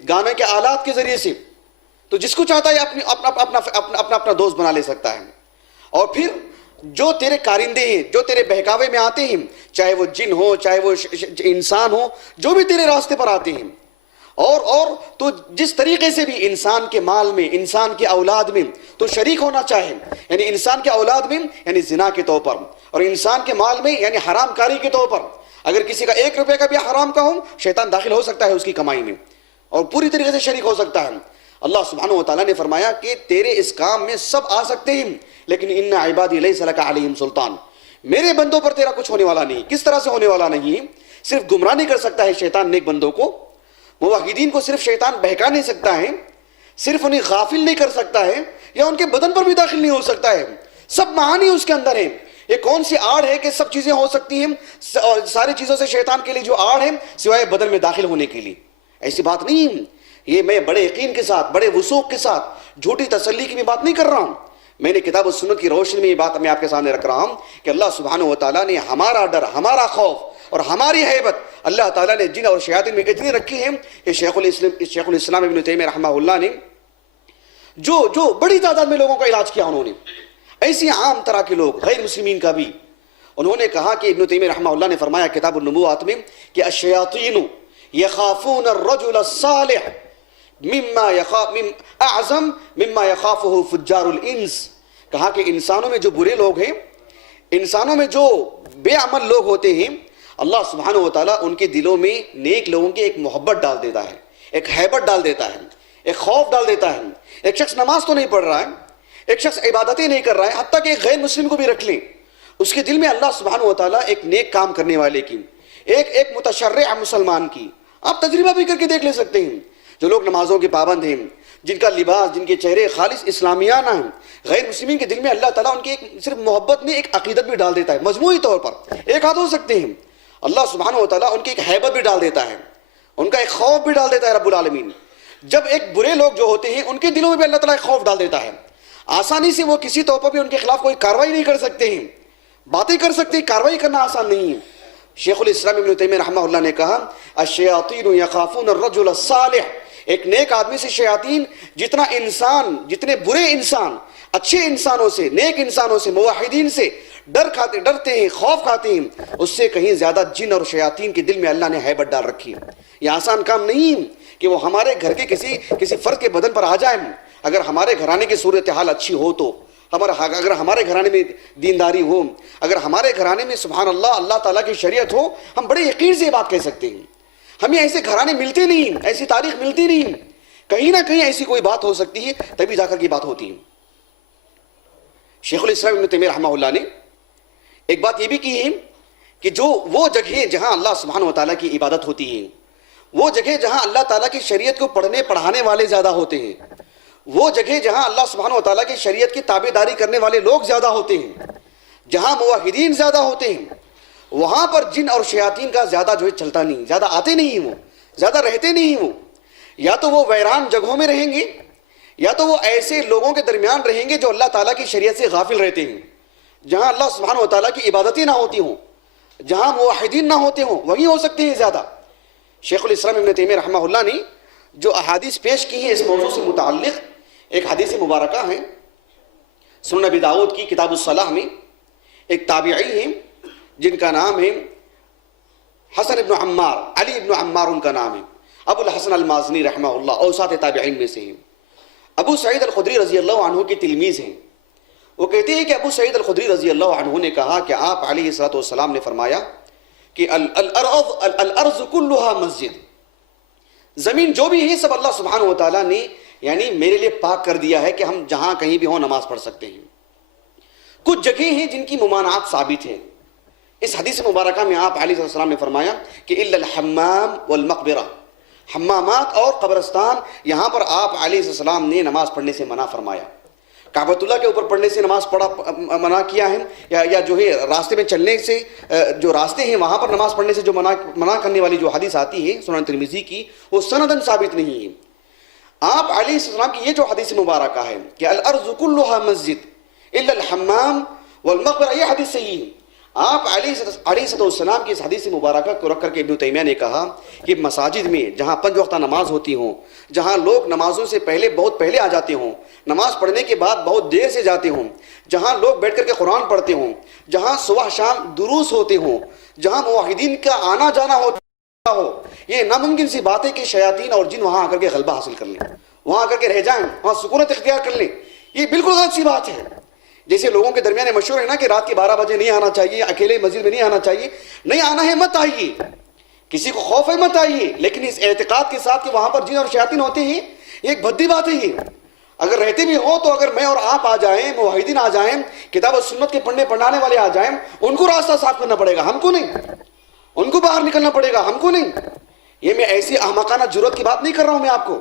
گانے کے آلات کے ذریعے سے، تو جس کو چاہتا ہے اپنا دوست بنا لے سکتا ہے. اور پھر جو تیرے کارندے ہیں، جو تیرے بہکاوے میں آتے ہیں، چاہے وہ جن ہو، چاہے وہ انسان ہو، جو بھی تیرے راستے پر آتے ہیں، اور تو جس طریقے سے بھی انسان کے مال میں، انسان کے اولاد میں تو شریک ہونا چاہے، یعنی انسان کے اولاد میں یعنی زنا کے طور پر، اور انسان کے مال میں یعنی حرام کاری کے طور پر، اگر کسی کا 1 روپے کا بھی حرام کا ہو، شیطان داخل ہو سکتا ہے اس کی کمائی میں اور پوری طریقے سے شریک ہو سکتا ہے. اللہ سبحانہ و تعالیٰ نے فرمایا کہ تیرے اس کام میں سب آ سکتے ہیں، لیکن ان عبادی لیس لک علیہم سلطان، میرے بندوں پر تیرا کچھ ہونے والا نہیں. کس طرح سے ہونے والا نہیں؟ صرف گمراہ نہیں کر سکتا ہے شیطان نیک بندوں کو، موحدین کو صرف شیطان بہکا نہیں سکتا ہے، صرف انہیں غافل نہیں کر سکتا ہے یا ان کے بدن پر بھی داخل نہیں ہو سکتا ہے، سب معانی اس کے اندر ہیں۔ یہ کون سی آڑ ہے کہ سب چیزیں ہو سکتی ہیں، اور ساری چیزوں سے شیطان کے لیے جو آڑ ہے سوائے بدن میں داخل ہونے کے لیے؟ ایسی بات نہیں۔ یہ میں بڑے یقین کے ساتھ، بڑے وثوق کے ساتھ، جھوٹی تسلی کی بھی بات نہیں کر رہا ہوں، میں نے کتاب و سنت کی روشنی میں یہ بات میں آپ کے سامنے رکھ رہا ہوں کہ اللہ سبحانہ و تعالیٰ نے ہمارا ڈر، ہمارا خوف اور ہماری ہیبت اللہ تعالیٰ نے جن اور شیاطین میں اتنی رکھی ہے کہ شیخ الاسلام ابن تیمیہ رحمہ اللہ نے جو بڑی تعداد میں لوگوں کا علاج کیا، انہوں نے ایسی عام طرح کے لوگ غیر مسلمین کا بھی، انہوں نے کہا کہ ابن تیمیہ رحمہ اللہ نے فرمایا کتاب النبوات میں کہ الشیاطین یخافون الرجل الصالح اعظم مما یخافہ فجار الانس، کہا کہ انسانوں میں جو برے لوگ ہیں، انسانوں میں جو بے عمل لوگ ہوتے ہیں، اللہ سبحانہ و تعالیٰ ان کے دلوں میں نیک لوگوں کی ایک محبت ڈال دیتا ہے، ایک ہیبت ڈال دیتا ہے، ایک خوف ڈال دیتا ہے۔ ایک شخص نماز تو نہیں پڑھ رہا ہے، ایک شخص عبادتیں نہیں کر رہا ہے، حتیٰ کہ ایک غیر مسلم کو بھی رکھ لیں، اس کے دل میں اللہ سبحانہ و تعالیٰ ایک نیک کام کرنے والے کی، ایک متشرع مسلمان کی، آپ تجربہ بھی کر کے دیکھ لے سکتے ہیں۔ جو لوگ نمازوں کے پابند ہیں، جن کا لباس، جن کے چہرے خالص اسلامیانہ ہیں، غیر مسلمین کے دل میں اللہ تعالیٰ ان کی ایک صرف محبت میں ایک عقیدت بھی ڈال دیتا ہے، مجموعی طور پر ایک ہاتھ ہو سکتے ہیں، اللہ سبحانہ و تعالیٰ ان کی ایک ہیبت بھی ڈال دیتا ہے، ان کا ایک خوف بھی ڈال دیتا ہے رب العالمین۔ جب ایک برے لوگ جو ہوتے ہیں ان کے دلوں میں بھی اللہ تعالیٰ ایک خوف ڈال دیتا ہے، آسانی سے وہ کسی طور پر بھی ان کے خلاف کوئی کارروائی نہیں کر سکتے ہیں، باتیں کر سکتے ہیں، کارروائی کرنا آسان نہیں ہے۔ شیخ الاسلام ابن تیمیہ رحمہ اللہ نے کہا الشیاطین یخافون الرجل الصالح، ایک نیک آدمی سے شیاطین جتنے برے انسان اچھے انسانوں سے، نیک انسانوں سے، موحدین سے ڈرتے ہیں، خوف کھاتے ہیں، اس سے کہیں زیادہ جن اور شیاطین کے دل میں اللہ نے ہیبت ڈال رکھی ہے۔ یہ آسان کام نہیں کہ وہ ہمارے گھر کے کسی فرد کے بدن پر آ جائیں۔ اگر ہمارے گھرانے کی صورتحال اچھی ہو تو، اگر ہمارے گھرانے میں دینداری ہو، اگر ہمارے گھرانے میں سبحان اللہ اللہ تعالیٰ کی شریعت ہو، ہم بڑے یقین سے یہ بات کہہ سکتے ہیں۔ ہمیں ایسے گھرانے ملتے نہیں، ایسی تاریخ ملتی نہیں، کہیں نہ کہیں ایسی کوئی بات ہو سکتی ہے تبھی جا کر کی بات ہوتی ہے۔ شیخ الاسلام ابن تیمیہ رحمہ اللہ نے ایک بات یہ بھی کی ہے کہ جو وہ جگہیں جہاں اللہ سبحانہ و تعالیٰ کی عبادت ہوتی ہے، وہ جگہ جہاں اللہ تعالیٰ کی شریعت کو پڑھنے پڑھانے والے زیادہ ہوتے ہیں، وہ جگہ جہاں اللہ سبحانہ و تعالیٰ کی شریعت کی تابعداری کرنے والے لوگ زیادہ ہوتے ہیں، جہاں موحدین زیادہ ہوتے ہیں، وہاں پر جن اور شیاطین کا زیادہ جو ہے چلتا نہیں، زیادہ آتے نہیں ہیں، وہ زیادہ رہتے نہیں ہیں۔ وہ یا تو وہ ویران جگہوں میں رہیں گے، یا تو وہ ایسے لوگوں کے درمیان رہیں گے جو اللہ تعالیٰ کی شریعت سے غافل رہتے ہیں، جہاں اللہ سبحانہ و تعالیٰ کی عبادتیں نہ ہوتی ہوں، جہاں موحدین نہ ہوتے ہوں، وہیں ہو سکتے ہیں زیادہ۔ شیخ الاسلام ابن تیمیہ رحمہ اللہ نے جو احادیث پیش کی ہیں اس موضوع سے متعلق، ایک حدیث مبارکہ ہے سنن ابی داؤد کی کتاب الصلاح میں، ایک تابعی ہیں جن کا نام ہے حسن ابن عمار، علی ابن عمار ان کا نام ہے، ابو الحسن المازنی رحمہ اللہ، اوساط تابعین میں سے ہیں، ابو سعید الخدری رضی اللہ عنہ کے تلمیذ ہیں۔ وہ کہتے ہیں کہ ابو سعید الخدری رضی اللہ عنہ نے کہا کہ آپ علیہ الصلوۃ والسلام نے فرمایا کہ الارض کلھا مسجد، زمین جو بھی ہے سب اللہ سبحانہ و تعالیٰ نے یعنی میرے لیے پاک کر دیا ہے کہ ہم جہاں کہیں بھی ہوں نماز پڑھ سکتے ہیں۔ کچھ جگہیں ہیں جن کی ممانعات ثابت ہیں۔ اس حدیث مبارکہ میں آپ علیہ السلام نے فرمایا کہ الا الحمام والمقبرہ، حمامات اور قبرستان، یہاں پر آپ علیہ السلام نے نماز پڑھنے سے منع فرمایا۔ کعبۃ اللہ کے اوپر پڑھنے سے نماز منع کیا ہے، یا جو ہے راستے میں چلنے سے جو راستے ہیں وہاں پر نماز پڑھنے سے جو منع کرنے والی جو حدیث آتی ہے سنن ترمذی کی، وہ سندن ثابت نہیں ہے۔ آپ علیہ السلام کی یہ جو حدیث مبارکہ ہے کہ الارض کلھا مسجد الا الحمام والمقبرہ، یہ حدیث صحیح ہے۔ آپ علیہ السلام کی اس حدیث مبارکہ کو رکھ کر کے ابن تیمیہ نے کہا کہ مساجد میں جہاں 5 وقتہ نماز ہوتی ہوں، جہاں لوگ نمازوں سے بہت پہلے آ جاتے ہوں، نماز پڑھنے کے بعد بہت دیر سے جاتے ہوں، جہاں لوگ بیٹھ کر کے قرآن پڑھتے ہوں، جہاں صبح شام دروس ہوتے ہوں، جہاں موحدین کا آنا جانا ہوتا ہو، یہ ناممکن سی بات ہے کہ شیاطین اور جن وہاں آ کر کے غلبہ حاصل کر لیں، وہاں آ کر کے رہ جائیں، وہاں سکونت اختیار کر لیں۔ یہ بالکل غلط سی بات ہے۔ جیسے لوگوں کے درمیان مشہور ہے نا کہ رات کے 12 بجے نہیں آنا چاہیے، اکیلے مسجد میں نہیں آنا چاہیے، نہیں آنا ہے مت آئیے، کسی کو خوف ہے مت آئیے، لیکن اس اعتقاد کے ساتھ کہ وہاں پر جن اور شیاطین ہوتے ہیں، یہ ایک بھدی بات ہے۔ یہ اگر رہتے بھی ہو تو اگر میں اور آپ آ جائیں، موحدین آ جائیں، کتاب و سنت کے پڑھانے والے آ جائیں، ان کو راستہ صاف کرنا پڑے گا، ہم کو نہیں، ان کو باہر نکلنا پڑے گا، ہم کو نہیں۔ یہ میں ایسی احمقانہ جرات کی بات نہیں کر رہا ہوں، میں آپ کو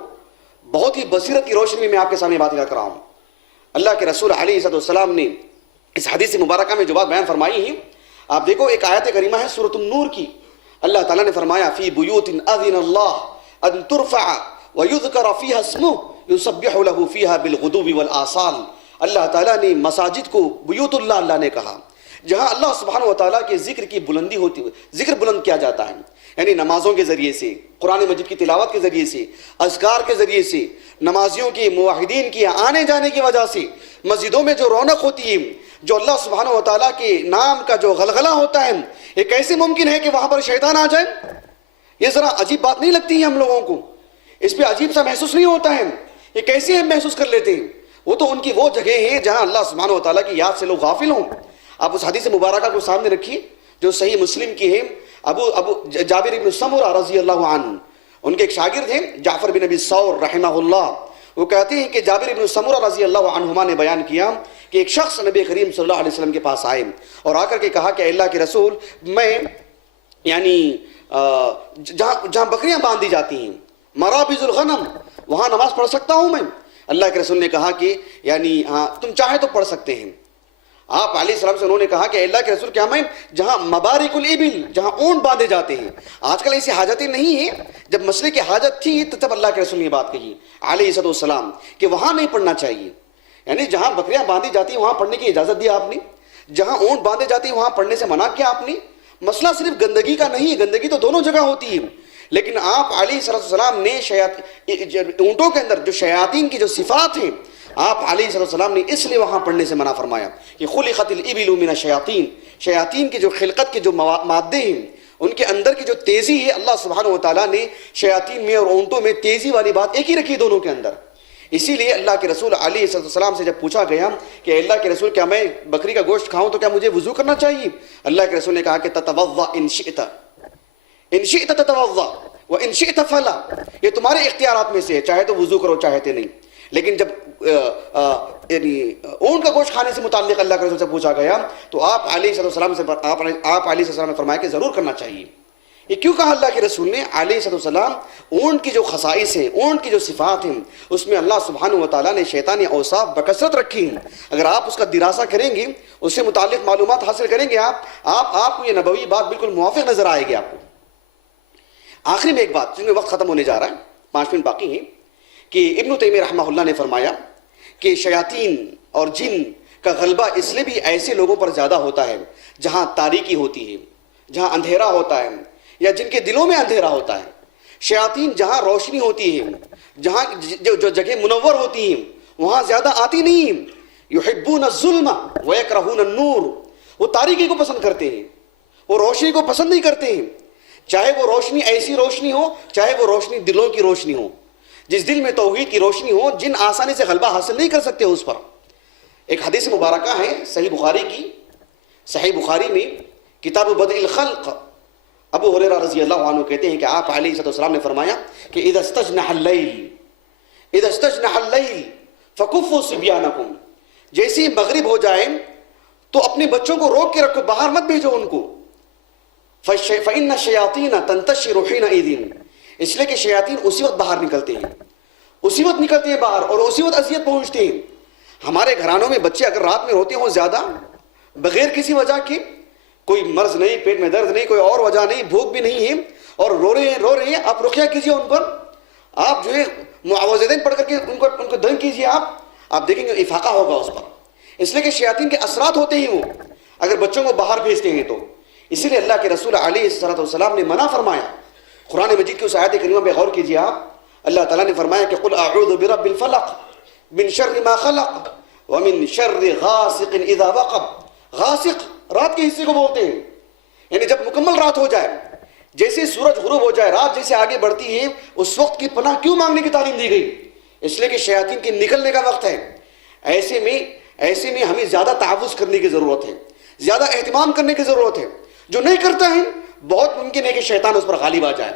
بہت ہی بصیرت کی روشنی میں آپ کے سامنے بات کر رہا ہوں. اللہ کے رسول علیہ السلام نے اس حدیث مبارکہ میں جو بات بیان فرمائی ہے، آپ دیکھو ایک آیت کریمہ ہے سورۃ النور کی. اللہ تعالیٰ نے فرمایا فی بیوت اذن اللہ ان ترفع ویذکر فیہا اسمہ یسبح لہ فیہا بالغدو والآصال. اللہ تعالیٰ نے مساجد کو بیوت اللہ نے کہا جہاں اللہ سبحانہ و تعالیٰ کے ذکر کی بلندی ہوتی، ذکر بلند کیا جاتا ہے، یعنی نمازوں کے ذریعے سے، قرآن مجید کی تلاوت کے ذریعے سے، اذکار کے ذریعے سے، نمازیوں کی، موحدین کی آنے جانے کی وجہ سے مسجدوں میں جو رونق ہوتی ہے، جو اللہ سبحانہ و تعالیٰ کے نام کا جو غلغلہ ہوتا ہے، یہ کیسے ممکن ہے کہ وہاں پر شیطان آ جائے؟ یہ ذرا عجیب بات نہیں لگتی ہے ہم لوگوں کو؟ اس پہ عجیب سا محسوس نہیں ہوتا ہے؟ یہ کیسے ہم محسوس کر لیتے ہیں؟ وہ تو ان کی وہ جگہ ہیں جہاں اللہ سبحانہ و تعالیٰ کی یاد سے لوگ غافل ہوں. آپ اس حدیث مبارکہ کو سامنے رکھیے جو صحیح مسلم کی ہے. ابو جابر بن سمرہ رضی اللہ عنہ، ان کے ایک شاگرد ہیں جعفر بن ابی ثور رحمہ اللہ، وہ کہتے ہیں کہ جابر بن سمرہ رضی اللہ عنہما نے بیان کیا کہ ایک شخص نبی کریم صلی اللہ علیہ وسلم کے پاس آئے اور آ کر کے کہا کہ اللہ کے رسول، میں یعنی جہاں بکریاں باندھی جاتی ہیں، مرابض الغنم، وہاں نماز پڑھ سکتا ہوں میں؟ اللہ کے رسول نے کہا کہ یعنی ہاں تم چاہے تو پڑھ سکتے ہیں. آپ علیہ السلام سے انہوں نے کہا کہ اللہ کے رسول کیا میں جہاں مبارک الابل، جہاں اونٹ باندھے جاتے ہیں، آج کل ایسی حاجتیں نہیں ہیں، جب مسئلے کی حاجت تھی تو تب اللہ کے رسول نے یہ بات کہی علیہ السلام کہ وہاں نہیں پڑھنا چاہیے. یعنی جہاں بکریاں باندھی جاتی ہیں وہاں پڑھنے کی اجازت دی آپ نے، جہاں اونٹ باندھے جاتے ہیں وہاں پڑھنے سے منع کیا آپ نے. مسئلہ صرف گندگی کا نہیں ہے، گندگی تو دونوں جگہ ہوتی ہے، لیکن آپ علیہ السلام نے اونٹوں کے اندر جو شیاطین کی جو صفات ہیں، آپ علیہ السلام نے اس لیے وہاں پڑھنے سے منع فرمایا کہ خلقت الابل من الشیاطین، شیاطین کی جو خلقت کے جو مادے ہیں، ان کے اندر کی جو تیزی ہے، اللہ سبحانہ و تعالیٰ نے شیاطین میں اور اونٹوں میں تیزی والی بات ایک ہی رکھی دونوں کے اندر. اسی لیے اللہ کے رسول علیہ السلام سے جب پوچھا گیا کہ اللہ کے رسول کیا میں بکری کا گوشت کھاؤں تو کیا مجھے وضو کرنا چاہیے؟ اللہ کے رسول نے کہا کہ تتوضا ان شئت تتوضا وان شئت فلا، یہ تمہارے اختیارات میں سے ہے، چاہے تو وضو کرو چاہتے نہیں. لیکن جب یعنی اونٹ کا گوشت کھانے سے متعلق اللہ کے رسول سے پوچھا گیا تو آپ علیہ السلام نے فرمایا کہ ضرور کرنا چاہیے. یہ کیوں کہا اللہ کے رسول نے؟ علیہ السلام اونٹ کی جو خصائص ہیں، اونٹ کی جو صفات ہیں، اس میں اللہ سبحانہ و تعالیٰ نے شیطانی اوصاف بکثرت رکھی ہیں. اگر آپ اس کا دراسہ کریں گے، اس سے متعلق معلومات حاصل کریں گے، آپ کو یہ نبوی بات بالکل موافق نظر آئے گی آپ کو. آخری میں ایک بات، جن میں وقت ختم ہونے جا رہا ہے، 5 منٹ باقی ہیں، کہ ابن تیمیہ رحمہ اللہ نے فرمایا کہ شیاطین اور جن کا غلبہ اس لیے بھی ایسے لوگوں پر زیادہ ہوتا ہے جہاں تاریکی ہوتی ہے، جہاں اندھیرا ہوتا ہے، یا جن کے دلوں میں اندھیرا ہوتا ہے. شیاطین جہاں روشنی ہوتی ہے، جہاں جو جگہ منور ہوتی ہیں، وہاں زیادہ آتی نہیں ہیں. یحبون الظلم ویکرہون النور، وہ تاریکی کو پسند کرتے ہیں، وہ روشنی کو پسند نہیں کرتے ہیں، چاہے وہ روشنی ایسی روشنی ہو، چاہے وہ روشنی دلوں کی روشنی ہو. جس دل میں توحید کی روشنی ہو، جن آسانی سے غلبہ حاصل نہیں کر سکتے اس پر. ایک حدیث مبارکہ ہے صحیح بخاری کی، صحیح بخاری میں کتاب بدء الخلق، ابو ہریرہ رضی اللہ عنہ کہتے ہیں کہ آپ علیہ السلام نے فرمایا کہ اذا استجنح اللیل فکفوا صبیانکم، جیسے مغرب ہو جائے تو اپنے بچوں کو روک کے رکھو، باہر مت بھیجو ان کو. فإن الشیاطین تنتشر حینئذ، اس لیے کہ شیاطین اسی وقت باہر نکلتے ہیں، اسی وقت نکلتے ہیں باہر اور اسی وقت اذیت پہنچتے ہیں. ہمارے گھرانوں میں بچے اگر رات میں روتے ہوں زیادہ بغیر کسی وجہ کے، کوئی مرض نہیں، پیٹ میں درد نہیں، کوئی اور وجہ نہیں، بھوک بھی نہیں ہے، اور رو رہے ہیں، آپ رقیہ کیجئے ان پر، آپ جو ہے معوذتین پڑھ کر کے ان کو دنگ کیجئے، آپ دیکھیں گے افاقہ ہوگا اس پر. اس لیے کہ شیاطین کے اثرات ہوتے ہیں وہ اگر بچوں کو باہر بھیجتے ہیں تو. اسی لیے اللہ کے رسول علیہ السلام نے منع فرمایا. قرآن مجید کی اس آیت کریمہ پہ غور کیجئے آپ. اللہ تعالیٰ نے فرمایا کہ قل اعوذ برب الفلق من شر ما خلق ومن شر غاسق اذا وقب. غاسق رات کے حصے کو بولتے ہیں، یعنی جب مکمل رات ہو جائے، جیسے سورج غروب ہو جائے، رات جیسے آگے بڑھتی ہے، اس وقت کی پناہ کیوں مانگنے کی تعلیم دی گئی؟ اس لیے کہ شیاطین کے نکلنے کا وقت ہے. ایسے میں ہمیں زیادہ تحفظ کرنے کی ضرورت ہے، زیادہ اہتمام کرنے کی ضرورت ہے. جو نہیں کرتا ہے بہت ممکن ہے کہ شیطان اس پر غالب آ جائے،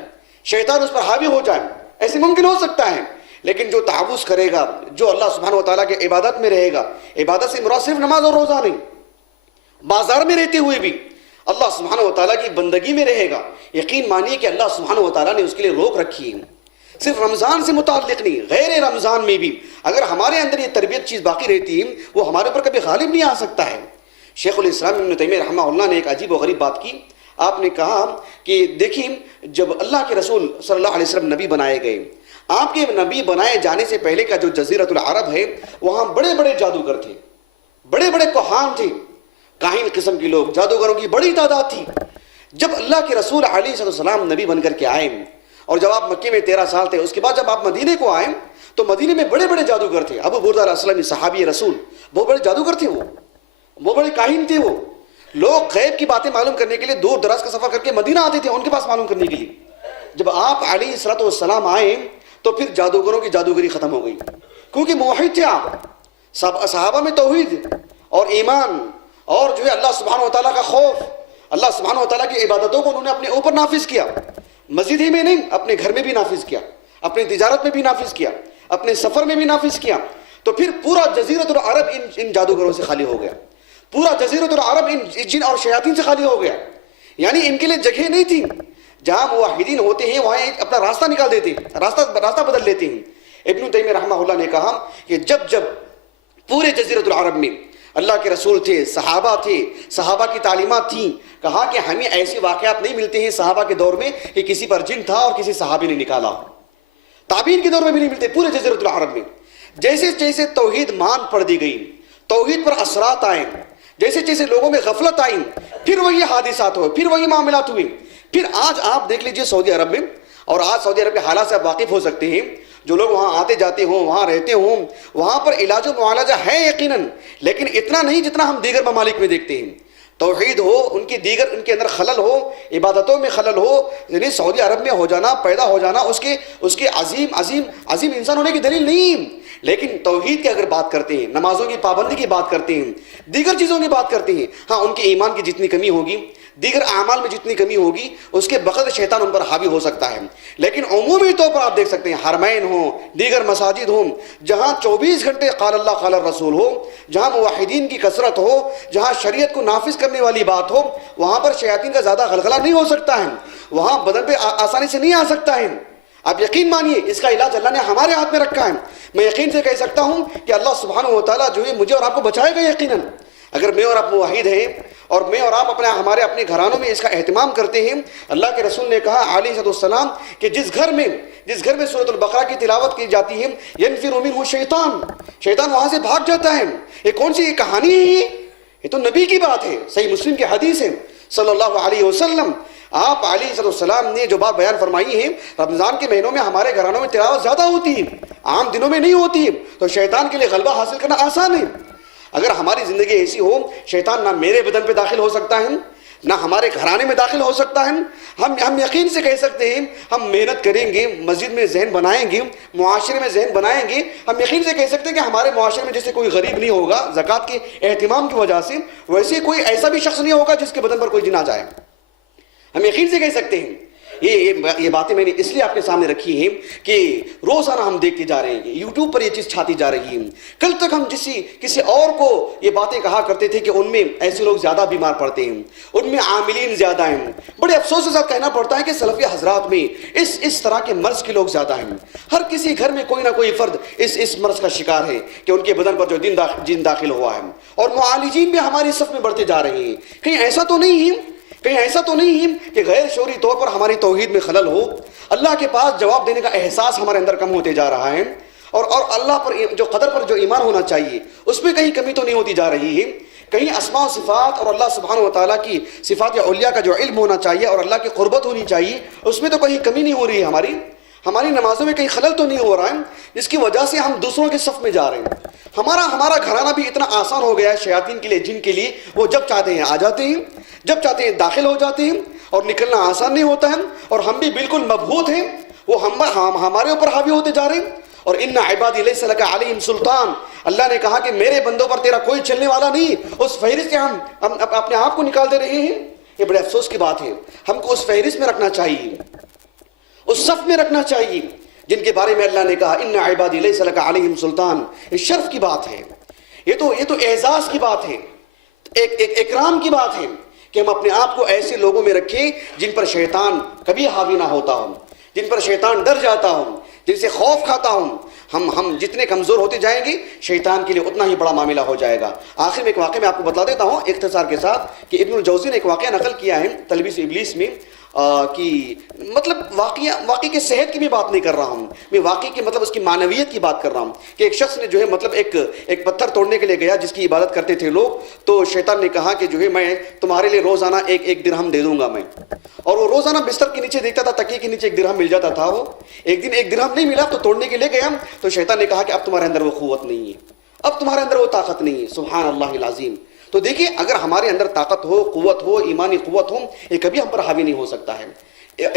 شیطان اس پر حاوی ہو جائے، ایسے ممکن ہو سکتا ہے. لیکن جو تحفظ کرے گا، جو اللہ سبحانہ و تعالیٰ کے عبادت میں رہے گا، عبادت سے مراد صرف نماز اور روزہ نہیں، بازار میں رہتے ہوئے بھی اللہ سبحانہ و تعالیٰ کی بندگی میں رہے گا، یقین مانیے کہ اللہ سبحانہ و تعالیٰ نے اس کے لیے روک رکھی ہے. صرف رمضان سے متعلق نہیں، غیر رمضان میں بھی اگر ہمارے اندر یہ تربیت چیز باقی رہتی ہے وہ ہمارے اوپر کبھی غالب نہیں آ سکتا ہے۔ شیخ الاسلام ابن تیمیہ رحمہ اللہ نے ایک عجیب و غریب بات کی۔ آپ نے کہا کہ دیکھیں جب اللہ کے رسول صلی اللہ علیہ وسلم نبی بنائے گئے، آپ کے نبی بنائے جانے سے پہلے کا جو جزیرۃ العرب ہے وہاں بڑے بڑے جادوگر تھے، بڑے بڑے کوہان تھے، کاہن قسم کے لوگ، جادوگروں کی بڑی تعداد تھی۔ جب اللہ کے رسول علیہ السلام نبی بن کر کے آئے اور جب آپ مکے میں 13 سال تھے، اس کے بعد جب آپ مدینے کو آئے تو مدینے میں بڑے بڑے جادوگر تھے۔ ابو بردہ الاسلمی صحابی رسول، بہت بڑے جادوگر تھے، وہ بڑے کاہن تھے۔ وہ لوگ غیب کی باتیں معلوم کرنے کے لیے دور دراز کا سفر کر کے مدینہ آتے تھے ان کے پاس معلوم کرنے کے لیے۔ جب آپ علیہ الصلوۃ والسلام آئے تو پھر جادوگروں کی جادوگری ختم ہو گئی، کیونکہ موحد تھے آپ، صحابہ میں توحید اور ایمان اور جو ہے اللہ سبحانہ و تعالیٰ کا خوف، اللہ سبحانہ و تعالیٰ کی عبادتوں کو انہوں نے اپنے اوپر نافذ کیا، مسجد ہی میں نہیں اپنے گھر میں بھی نافذ کیا، اپنی تجارت میں بھی نافذ کیا، اپنے سفر میں بھی نافذ کیا۔ تو پھر پورا جزیرۃ العرب ان جادوگروں سے خالی ہو گیا، پورا جزیرۃ العرب ان جن اور شیاطین سے خالی ہو گیا۔ یعنی ان کے لیے جگہ نہیں تھی، جہاں موحدین ہوتے ہیں وہاں اپنا راستہ نکال دیتے ہیں، راستہ بدل لیتے ہیں۔ ابن تیمیہ رحمہ اللہ نے کہا کہ جب پورے جزیرۃ العرب میں اللہ کے رسول تھے، صحابہ تھے، صحابہ کی تعلیمات تھیں، کہا کہ ہمیں ایسے واقعات نہیں ملتے ہیں صحابہ کے دور میں کہ کسی پر جن تھا اور کسی صحابی نے نکالا، تابعین کے دور میں بھی نہیں ملتے، پورے جزیرۃ العرب میں۔ جیسے جیسے توحید مان پڑ دی گئی، توحید پر اثرات آئے، جیسے جیسے لوگوں میں غفلت آئی، پھر وہی حادثات ہوئے، پھر وہی معاملات ہوئے۔ پھر آج آپ دیکھ لیجئے سعودی عرب میں، اور آج سعودی عرب کے حالات سے آپ واقف ہو سکتے ہیں، جو لوگ وہاں آتے جاتے ہوں، وہاں رہتے ہوں، وہاں پر علاج و معالجہ ہے یقیناً، لیکن اتنا نہیں جتنا ہم دیگر ممالک میں دیکھتے ہیں۔ توحید ہو، ان کے اندر خلل ہو، عبادتوں میں خلل ہو، یعنی سعودی عرب میں ہو جانا، پیدا ہو جانا اس کے عظیم انسان ہونے کی دلیل نہیں۔ لیکن توحید کی اگر بات کرتے ہیں، نمازوں کی پابندی کی بات کرتے ہیں، دیگر چیزوں کی بات کرتے ہیں، ہاں ان کے ایمان کی جتنی کمی ہوگی، دیگر اعمال میں جتنی کمی ہوگی، اس کے بقدر شیطان ان پر حاوی ہو سکتا ہے۔ لیکن عمومی طور پر آپ دیکھ سکتے ہیں حرمین ہوں، دیگر مساجد ہوں، جہاں 24 گھنٹے قال اللہ قال الرسول ہو، جہاں موحدین کی کثرت ہو، جہاں شریعت کو نافذ کرنے والی بات ہو، وہاں پر شیاطین کا زیادہ غلغلہ نہیں ہو سکتا ہے، وہاں بدن پہ آسانی سے نہیں آ سکتا ہے۔ آپ یقین مانیے اس کا علاج اللہ نے ہمارے ہاتھ میں رکھا ہے۔ میں یقین سے کہہ سکتا ہوں کہ اللہ سبحانہ و تعالیٰ جو ہے مجھے اور آپ کو بچائے گا یقیناً، اگر میں اور آپ موحد ہیں اور میں اور آپ ہمارے اپنے گھرانوں میں اس کا اہتمام کرتے ہیں۔ اللہ کے رسول نے کہا علیہ السلام کہ جس گھر میں سورۃ البقرہ کی تلاوت کی جاتی ہے، ینفر منہ شیطان وہاں سے بھاگ جاتا ہے۔ یہ کون سی کہانی ہے؟ یہ تو نبی کی بات ہے، صحیح مسلم کی حدیث ہے صلی اللہ علیہ وسلم۔ آپ علیہ السلام نے جو بات بیان فرمائی ہے، رمضان کے مہینوں میں ہمارے گھرانوں میں تلاوت زیادہ ہوتی ہے، عام دنوں میں نہیں ہوتی ہے، تو شیطان کے لیے غلبہ حاصل کرنا آسان ہے۔ اگر ہماری زندگی ایسی ہو، شیطان نہ میرے بدن پہ داخل ہو سکتا ہے، نہ ہمارے گھرانے میں داخل ہو سکتا ہے۔ ہم یقین سے کہہ سکتے ہیں، ہم محنت کریں گے، مسجد میں ذہن بنائیں گے، معاشرے میں ذہن بنائیں گے، ہم یقین سے کہہ سکتے ہیں کہ ہمارے معاشرے میں جیسے کوئی غریب نہیں ہوگا زکوٰۃ کے اہتمام کی وجہ سے، ویسے کوئی ایسا بھی شخص نہیں ہوگا جس کے بدن پر کوئی جن آ جائے۔ ہم یقین سے کہہ سکتے ہیں۔ یہ باتیں میں نے اس لیے آپ کے سامنے رکھی ہیں کہ روزانہ ہم دیکھتے جا رہے ہیں، یوٹیوب پر یہ چیز چھاتی جا رہی ہے۔ کل تک ہم کسی اور کو یہ باتیں کہا کرتے تھے کہ ان میں ایسے لوگ زیادہ بیمار پڑتے ہیں، ان میں عاملین زیادہ ہیں۔ بڑے افسوس کے ساتھ کہنا پڑتا ہے کہ سلفی حضرات میں اس طرح کے مرض کے لوگ زیادہ ہیں۔ ہر کسی گھر میں کوئی نہ کوئی فرد اس مرض کا شکار ہے کہ ان کے بدن پر جو جن داخل ہوا ہے، اور معالجین بھی ہماری صف میں بڑھتے جا رہے ہیں۔ کہیں ایسا تو نہیں ہے کہ غیر شعوری طور پر ہماری توحید میں خلل ہو، اللہ کے پاس جواب دینے کا احساس ہمارے اندر کم ہوتے جا رہا ہے، اور اللہ پر جو قدر پر جو ایمان ہونا چاہیے اس میں کہیں کمی تو نہیں ہوتی جا رہی ہے۔ کہیں اسماء و صفات اور اللہ سبحانہ و تعالیٰ کی صفات علیہ کا جو علم ہونا چاہیے اور اللہ کی قربت ہونی چاہیے، اس میں تو کہیں کمی نہیں ہو رہی ہے۔ ہماری نمازوں میں کہیں خلل تو نہیں ہو رہا ہے، جس کی وجہ سے ہم دوسروں کے صف میں جا رہے ہیں۔ ہمارا گھرانہ بھی اتنا آسان ہو گیا ہے شیاطین کے لیے، جن کے لیے وہ جب چاہتے ہیں آ جاتے ہیں، جب چاہتے ہیں داخل ہو جاتے ہیں، اور نکلنا آسان نہیں ہوتا ہے، اور ہم بھی بالکل مبہوت ہیں، وہ ہمارے اوپر حاوی ہوتے جا رہے ہیں۔ اور ان عبادی لیس لک علیہم سلطان، اللہ نے کہا کہ میرے بندوں پر تیرا کوئی چلنے والا نہیں، اس فہرست سے ہم اپنے آپ کو نکال دے رہے ہیں۔ یہ بڑے افسوس کی بات ہے، ہم کو اس فہرست میں رکھنا چاہیے، اس صف میں رکھنا چاہیے جن کے بارے میں اللہ نے کہا ان عبادی لیس لک علیہم سلطان۔ یہ شرف کی بات ہے، یہ تو اعزاز کی بات ہے، ایک اکرام کی بات ہے کہ ہم اپنے آپ کو ایسے لوگوں میں رکھیں جن پر شیطان کبھی حاوی نہ ہوتا ہو، جن پر شیطان ڈر جاتا ہوں، جن سے خوف کھاتا ہوں، ہم جتنے کمزور ہوتے جائیں گے شیطان کے لیے اتنا ہی بڑا معاملہ ہو جائے گا۔ آخر میں ایک واقعہ میں آپ کو بتا دیتا ہوں اختصار کے ساتھ کہ ابن الجوزی نے ایک واقعہ نقل کیا ہے تلبیس ابلیس میں، کہ مطلب واقعی کے صحت کی بھی بات نہیں کر رہا ہوں میں، واقعی کے مطلب اس کی معنویت کی بات کر رہا ہوں کہ ایک شخص نے جو ہے مطلب ایک پتھر توڑنے کے لیے گیا جس کی عبادت کرتے تھے لوگ، تو شیطان نے کہا کہ جو ہے میں تمہارے لیے روزانہ ایک درہم دے دوں گا میں، اور وہ روزانہ بستر کے نیچے دیکھتا تھا، تکیے کے نیچے ایک درہم مل جاتا تھا، وہ ایک دن ایک درہم نہیں ملا تو توڑنے کے لیے گیا، تو شیطان نے کہا کہ اب تمہارے اندر وہ قوت نہیں ہے، اب تمہارے اندر وہ طاقت نہیں ہے۔ سبحان اللہ العظیم۔ تو دیکھیے اگر ہمارے اندر طاقت ہو، قوت ہو، ایمانی قوت ہو، یہ کبھی ہم پر حاوی نہیں ہو سکتا ہے۔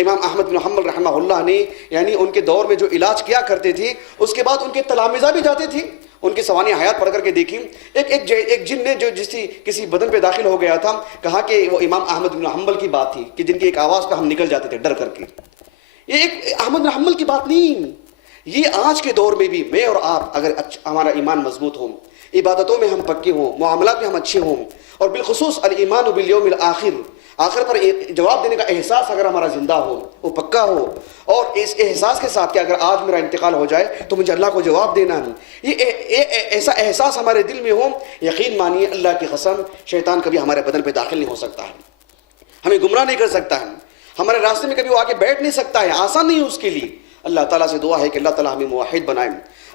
امام احمد بن حنبل رحمہ اللہ نے یعنی ان کے دور میں جو علاج کیا کرتے تھے، اس کے بعد ان کے تلامذہ بھی جاتے تھے، ان کی سوانح حیات پڑھ کر کے دیکھیں، ایک جن نے جو کسی بدن پہ داخل ہو گیا تھا، کہا کہ وہ امام احمد بن حنبل کی بات تھی کہ جن کی ایک آواز پہ ہم نکل جاتے تھے ڈر کر کے۔ یہ ایک احمد بن حنبل کی بات نہیں، یہ آج کے دور میں بھی میں اور آپ اگر ہمارا ایمان مضبوط ہو، عبادتوں میں ہم پکے ہوں، معاملات میں ہم اچھے ہوں، اور بالخصوص الایمان بالیوم الآخر، آخر پر جواب دینے کا احساس اگر ہمارا زندہ ہو، وہ پکا ہو، اور اس احساس کے ساتھ کہ اگر آج میرا انتقال ہو جائے تو مجھے اللہ کو جواب دینا ہے، یہ ایسا احساس ہمارے دل میں ہو، یقین مانیے اللہ کی قسم شیطان کبھی ہمارے بدن پہ داخل نہیں ہو سکتا ہے، ہمیں گمراہ نہیں کر سکتا ہے، ہمارے راستے میں کبھی وہ آگے بیٹھ نہیں سکتا ہے، آسان نہیں ہے اس کے لیے۔ اللہ تعالیٰ سے دعا ہے کہ اللہ تعالیٰ ہمیں موحد بنائیں،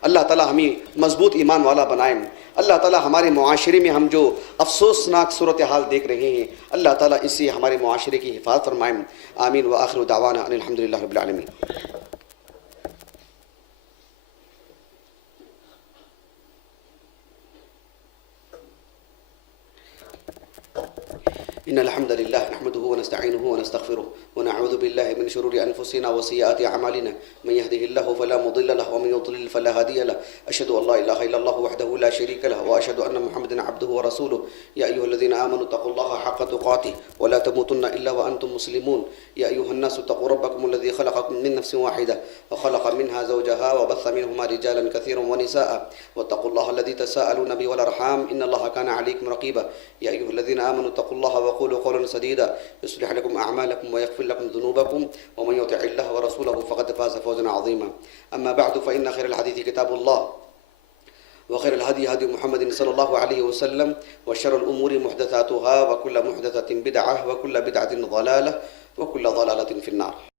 اللہ تعالیٰ ہمیں مضبوط ایمان والا بنائیں، اللہ تعالیٰ ہمارے معاشرے میں ہم جو افسوسناک صورتحال دیکھ رہے ہیں اللہ تعالیٰ اس سے ہمارے معاشرے کی حفاظت فرمائیں۔ آمین وآخر دعوانا ان الحمدللہ رب العالمین۔ إن الحمد لله نحمده ونستعينه ونستغفره ونعوذ بالله من شرور أنفسنا وسيئات أعمالنا، من يهده الله فلا مضل له ومن يضلل فلا هادي له، أشهد أن لا إله إلا الله وحده لا شريك له وأشهد أن محمدا عبده ورسوله، يا أيها الذين آمنوا اتقوا الله حق تقاته ولا تموتن إلا وأنتم مسلمون، يا أيها الناس اتقوا ربكم الذي خلقكم من نفس واحدة وخلق منها زوجها وبث منهما رجالا كثيرا ونساء، واتقوا الله الذي تساءلون به والأرحام إن الله كان عليكم رقيبا، يا أيها الذين آمنوا اتقوا الله وقولوا قولا سديدا يصلح لكم أعمالكم ويغفر لكم ذنوبكم ومن يطع الله ورسوله فقد فاز فوزا عظيما، أما بعد فإن خير الحديث كتاب الله وخير الهدي هدي محمد صلى الله عليه وسلم وشر الأمور محدثاتها وكل محدثة بدعة وكل بدعة ضلالة وكل ضلالة في النار۔